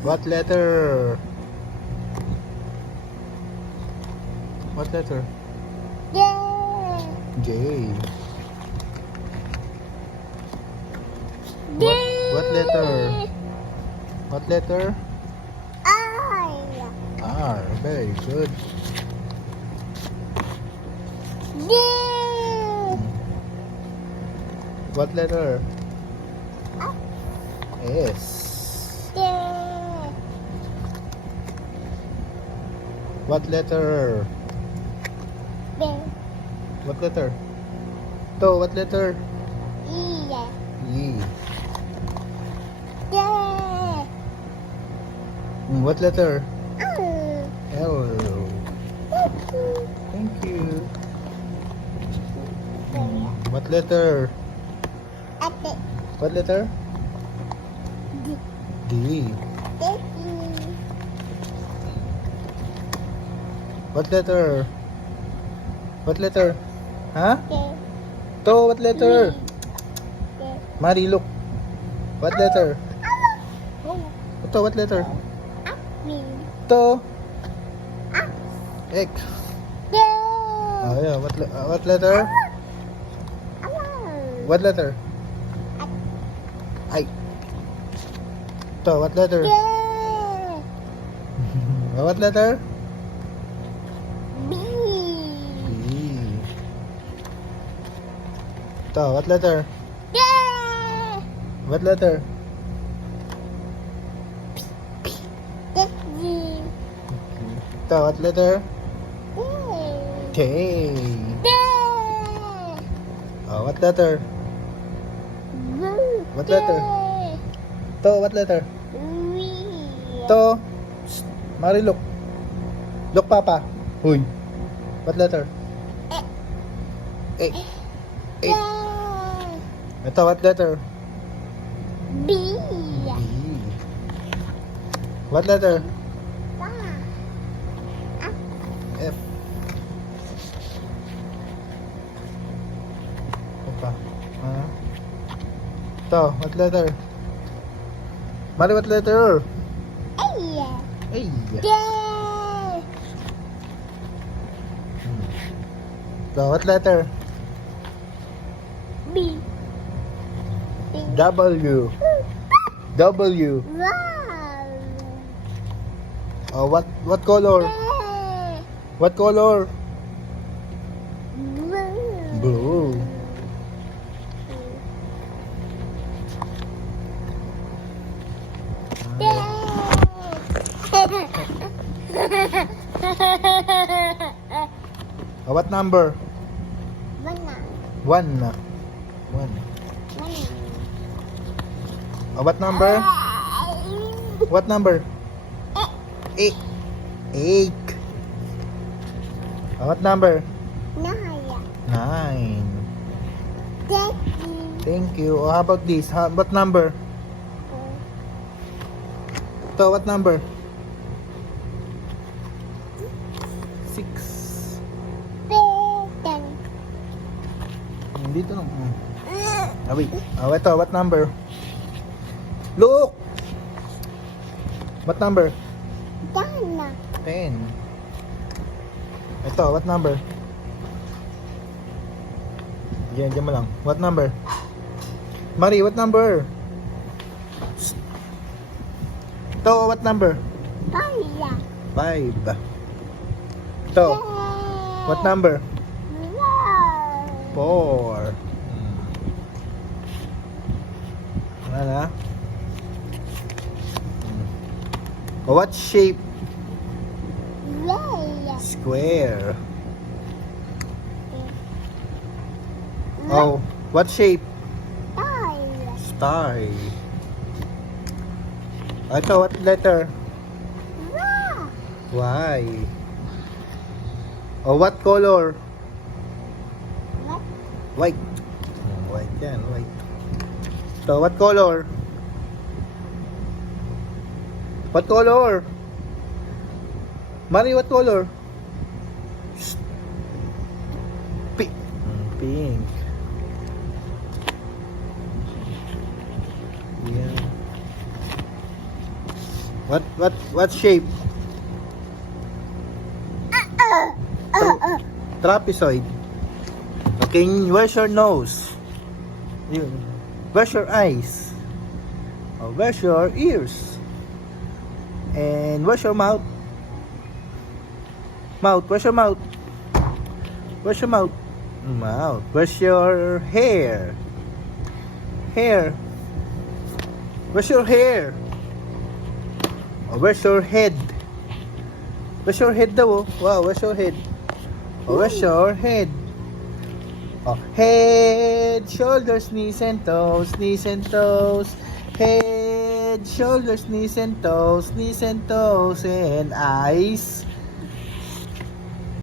What letter? What letter? Yeah. J. What letter? What letter? I. R. Very good. Yeah. What letter? Ah. S. Yeah. What letter? B. What letter? To, what letter? E. E. Yeah. What letter? Oh. L. Thank you. What letter? Ate. What letter? D. D. Daddy. What letter? What letter? Huh? Okay. To, what letter? Okay. Mari, look. What letter? Oh. To, what letter? Me. To. Ah. X. Yeah. Oh, yeah. What letter? Hello. What letter? I. To, what letter? Yeah. What letter? B. B. To, what letter? Yeah. What letter? Daddy. To, what letter? Yeah. K. Yeah. Oh, what letter? Blue. What letter? Yeah. To, what letter? We. To. Shh. Mari, look. Look, Papa. Huy. What letter? A. A. Yeah. Ito, what letter? B. B. What letter? F. Opa. Ito, what letter? Mari, what letter? A. A. Yeah. Ito, what letter? B. W. W. Wow. Oh, what color? Yeah. What color? Blue. Blue. Oh, what number? Mana. One. One. Oh, what number? What number? Eight. Eight. Oh, what number? Naya. Nine. Daddy. Thank you. Oh, how about this? What number? To, what number? Six. Bacon. Dito na. Ah, wait. Oh, ito. What number? Look! What number? Dana. 10. Ito, what number? Diyan mo lang. What number? Mari, what number? Ito, what number? Kaya. 5. Ito, what number? Wow. 4. Wala na? What shape? Ray. Square. Oh, what shape? Kaya. Star. Ito, what letter? Wow. Y. Oh, what color? What? White. White yan, white. So, what color? What color? Mari, what color? Pink. Pink. Yeah. What shape? Trapezoid. Okay, where's your nose? Yun. Where's your eyes? Oh, where's your ears? And where's your mouth? Mouth, where's your mouth? Where's your mouth? Mouth. Where's your hair? Hair. Where's your hair? Oh, where's your head? Where's your head daw? Oh? Wow, where's your head? Oh, where's your head? Oh, head, shoulders, knees and toes, knees and toes. Head, shoulders, knees and toes, and eyes.